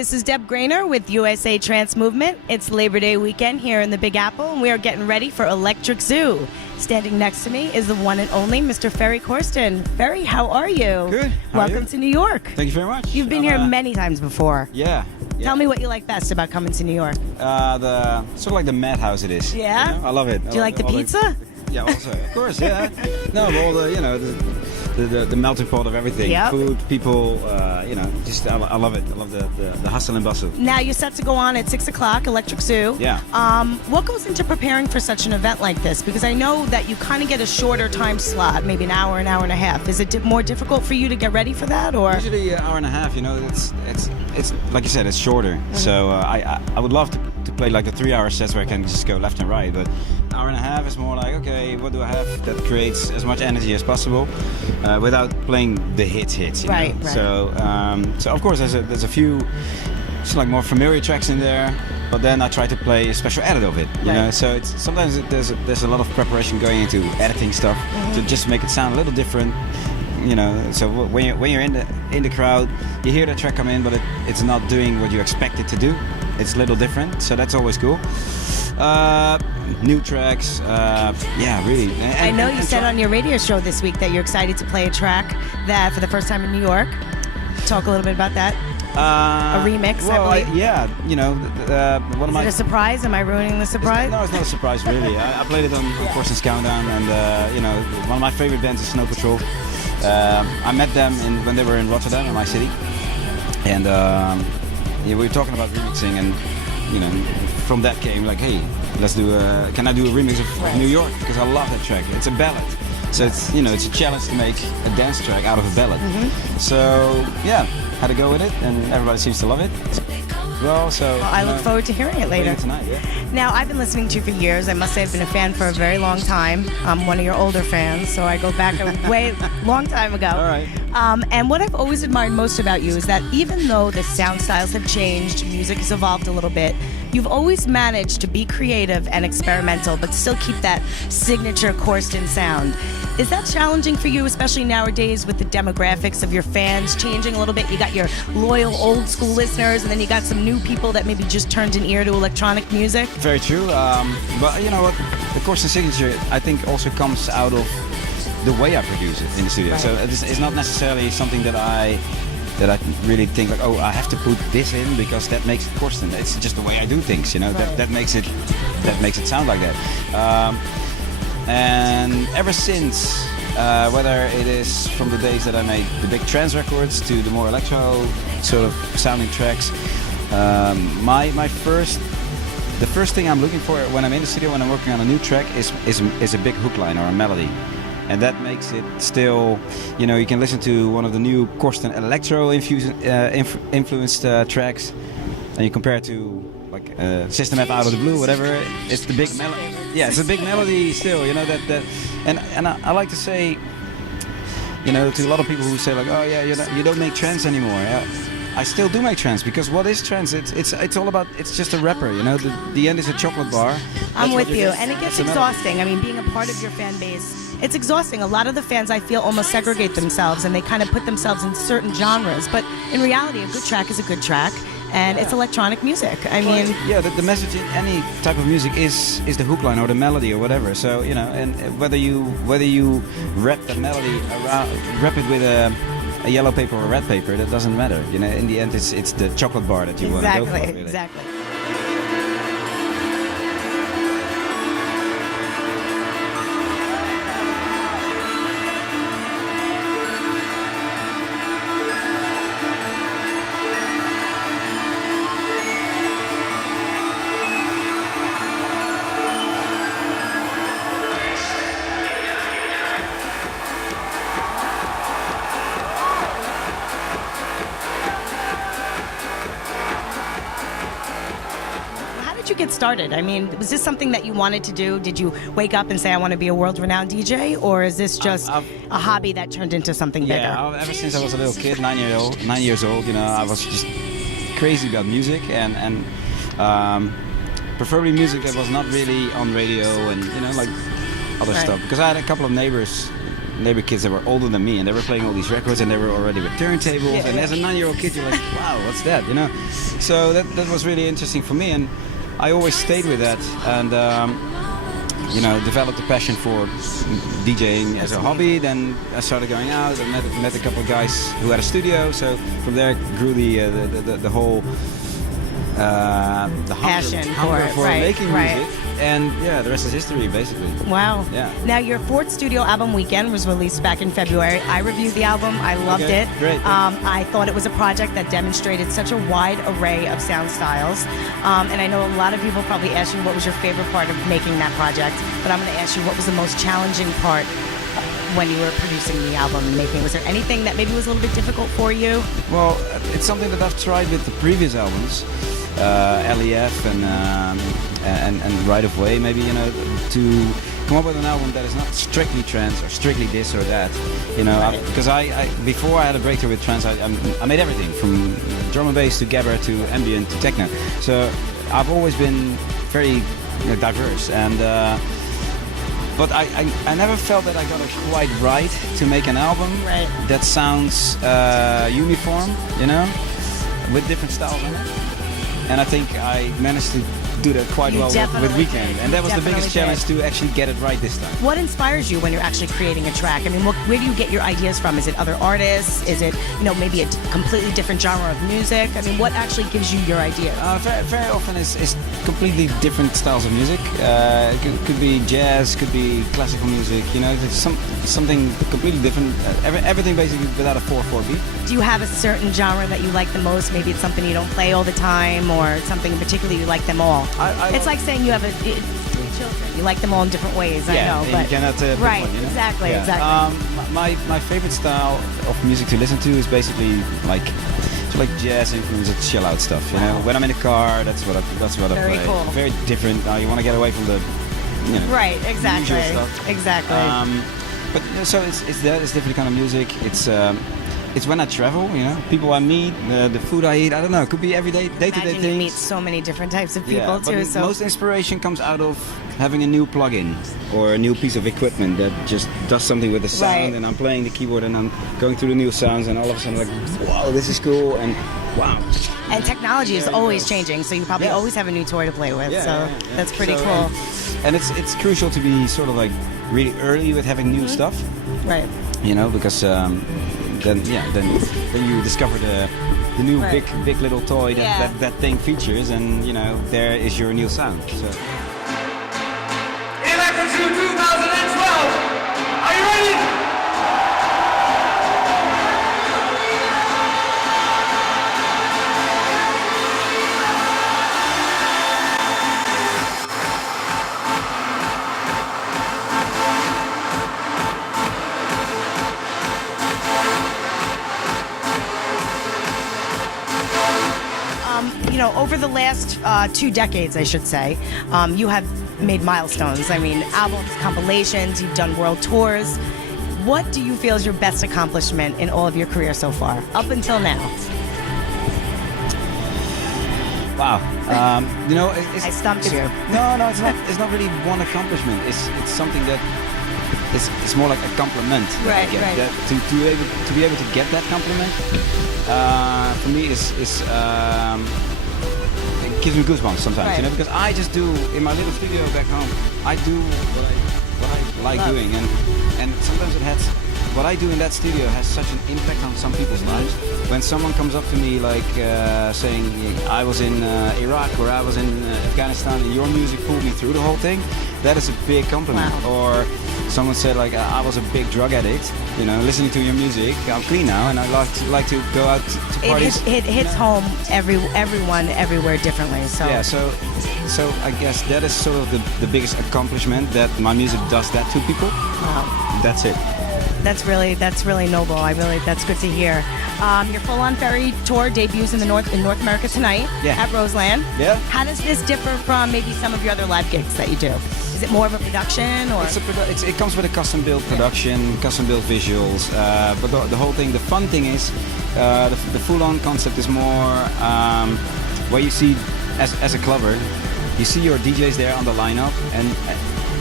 this is Deb Graynor with USA Trance Movement. It's Labor Day weekend here in the Big Apple, and we are getting ready for Electric Zoo. Standing next to me is the one and only Mr. Ferry Corsten. Ferry, how are you? Good. Welcome to New York. Thank you very much. You've been here many times before. Yeah. Tell me what you like best about coming to New York. The sort of like the madhouse it is. Yeah? You know? I love it. Do you like the pizza? Yeah, also, of course, yeah. No, all the melting pot of everything. Yep. Food, people, just I love it. I love the hustle and bustle. Now you're set to go on at 6 o'clock, Electric Zoo. Yeah. What goes into preparing for such an event like this? Because I know that you kind of get a shorter time slot, maybe an hour and a half. Is it more difficult for you to get ready for that, or? Usually an hour and a half. You know, it's like you said, it's shorter. Mm-hmm. So I would love to play like the 3-hour sets where I can just go left and right, but an hour and a half is more like, okay, what do I have that creates as much energy as possible without playing the hits. You know? Right. So of course there's a few like more familiar tracks in there, but then I try to play a special edit of it. You know, so it's sometimes there's a lot of preparation going into editing stuff to just make it sound a little different. You know, so when you're in the crowd, you hear the track come in, but it's not doing what you expect it to do. It's a little different, so that's always cool. New tracks, really. I know you said on your radio show this week that you're excited to play a track that for the first time in New York. Talk a little bit about that. A remix, I believe. One of my. Is it a surprise? Am I ruining the surprise? No, it's not a surprise really. I played it on Corsten's Countdown, and one of my favorite bands is Snow Patrol. I met them when they were in Rotterdam, in my city, and we were talking about remixing, and from that came like, hey, can I do a remix of New York, because I love that track. It's a ballad, so it's a challenge to make a dance track out of a ballad. So yeah, had to go with it, and everybody seems to love it. Well, I look forward to hearing it later. Tonight, yeah. Now, I've been listening to you for years. I must say I've been a fan for a very long time. I'm one of your older fans, so I go back a way long time ago. All right. And what I've always admired most about you is that even though the sound styles have changed, music has evolved a little bit, you've always managed to be creative and experimental, but still keep that signature Corsten sound. Is that challenging for you, especially nowadays with the demographics of your fans changing a little bit? You got your loyal old school listeners, and then you got some new people that maybe just turned an ear to electronic music. Very true. But you know what? The Corsten signature, I think, also comes out of the way I produce it in the studio. Right. So it's not necessarily something that I really think like, oh, I have to put this in because that makes it Corsten. It's just the way I do things. You know, right. that makes it sound like that. And ever since, whether it is from the days that I made the big trance records to the more electro sort of sounding tracks, the first thing I'm looking for when I'm in the studio, when I'm working on a new track, is a big hook line or a melody. And that makes it still, you can listen to one of the new Corsten electro influenced tracks, and you compare it to like System F Out of the Blue, whatever. It's the big melody. Yeah, it's a big melody still. And I like to say, to a lot of people who say like, oh yeah, you don't make trance anymore. I still do make trance, because what is trance? It's all about, it's just a rapper. The end is a chocolate bar. I'm with you, and it gets exhausting. I mean, being a part of your fan base, it's exhausting. A lot of the fans, I feel, almost segregate themselves, and they kind of put themselves in certain genres. But in reality, a good track is a good track, and it's electronic music. I mean, the message in any type of music is the hook line or the melody or whatever. So and whether you wrap the melody around, wrap it with a yellow paper or a red paper, that doesn't matter. In the end, it's the chocolate bar that you want to go for. Really. Exactly. Get started? I mean, was this something that you wanted to do? Did you wake up and say, I want to be a world-renowned DJ? Or is this just a hobby that turned into something bigger? Yeah, ever since I was a little kid, 9 years old, I was just crazy about music, and preferably music that was not really on radio and, like other stuff. Because I had a couple of neighbors neighbor kids that were older than me, and they were playing all these records, and they were already with turntables. And as a 9-year-old kid, you're like, wow, what's that? You know. So that was really interesting for me, and I always stayed with that, and you know, developed a passion for DJing as a hobby. Then I started going out. I met a couple of guys who had a studio. So from there grew the whole the passion hunger for right, making right. music. And yeah, the rest is history, basically. Wow. Yeah. Now, your fourth studio album, Weekend, was released back in February. I reviewed the album. I loved it. Great. I thought it was a project that demonstrated such a wide array of sound styles. And I know a lot of people probably asked you what was your favorite part of making that project. But I'm going to ask you, what was the most challenging part when you were producing the album and making? Was there anything that maybe was a little bit difficult for you? Well, it's something that I've tried with the previous albums. LEF and Right of Way, maybe, you know, to come up with an album that is not strictly trance or strictly this or that, you know. Right. Because I before I had a breakthrough with trance, I made everything from drum and bass to gabber to ambient to techno. So I've always been very, you know, diverse, and but I never felt that I got it quite right to make an album that sounds uniform, you know, with different styles in it. And I think I managed to do that quite well with Weekend. And that was the biggest challenge, to actually get it right this time. What inspires you when you're actually creating a track? I mean, where do you get your ideas from? Is it other artists? Is it, you know, maybe a completely different genre of music? I mean, what actually gives you your ideas? Very often it's completely different styles of music. It could be jazz, could be classical music, you know, it's something completely different. Everything basically without a 4/4 beat. Do you have a certain genre that you like the most? Maybe it's something you don't play all the time, or something in particular you like them all? It's like saying you have three children. You like them all in different ways. Yeah, I know, but you cannot pick right, one, you know? exactly, Yeah. exactly. My favorite style of music to listen to is basically like jazz influenced chill out stuff. You know, when I'm in the car, that's what I Very play. cool. Very different. You want to get away from the, you know, Right, exactly, usual stuff. exactly. But so it's different kind of music. It's when I travel, you know, people I meet, the food I eat. I don't know. It could be every day-to-day Imagine things. you meet so many different types of people But too. So most inspiration comes out of having a new plugin or a new piece of equipment that just does something with the sound. Right. And I'm playing the keyboard and I'm going through the new sounds, and all of a sudden I'm like, wow, this is cool, and wow. and technology is always changing, so you probably Yeah. always have a new toy to play with. Yeah, so yeah. that's pretty So, cool. And it's crucial to be sort of like really early with having new stuff, Right. you know, because then you discover the new Right. big little toy Yeah. that thing features, and you know, there is your new sound. So. Election 2012. Are you ready? You know, over the last 2 decades, I should say, you have made milestones. I mean, albums, compilations, you've done world tours. What do you feel is your best accomplishment in all of your career so far, up until now? Wow. You know, I stumped you. No, it's not. It's not really one accomplishment. It's something that it's more like a compliment. That I Right, get. right. That to be able to get that compliment for me is it gives me goosebumps sometimes. Right. You know, because I just do in my little studio back home. I do what I like Love. doing, and sometimes what I do in that studio has such an impact on some people's lives. When someone comes up to me like saying, I was in Iraq or I was in Afghanistan and your music pulled me through the whole thing, that is a big compliment. Wow. Or someone said like, I was a big drug addict, you know, listening to your music, I'm clean now and I like to go out to parties. It hits home everyone everywhere differently. So Yeah, so I guess that is sort of the biggest accomplishment, that my music does that to people. wow. That's it. That's really noble. That's good to hear. Your full-on Ferry tour debuts in North America tonight at Roseland. Yeah. How does this differ from maybe some of your other live gigs that you do? Is it more of a production, or? It comes with a custom-built production, custom-built visuals, but the whole thing, the fun thing is, the full-on concept is more where you see, as a clubber, you see your DJs there on the lineup, and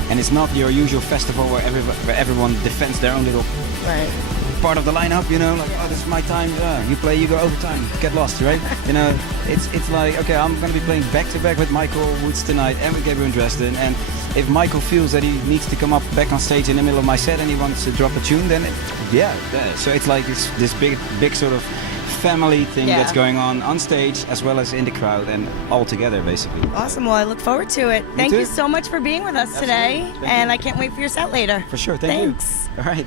and it's not your usual festival where everyone defends their own little Right. part of the lineup, you know, like, oh, this is my time, you play, you go overtime, get lost, right? You know, it's like, okay, I'm going to be playing back-to-back with Michael Woods tonight and with Gabriel Dresden, and if Michael feels that he needs to come up back on stage in the middle of my set and he wants to drop a tune, then so it's like this big sort of family thing that's going on stage as well as in the crowd and all together, basically. Awesome. Well, I look forward to it. Thank you so much for being with us today, and I can't wait for your set later. For sure. Thanks. You. All right.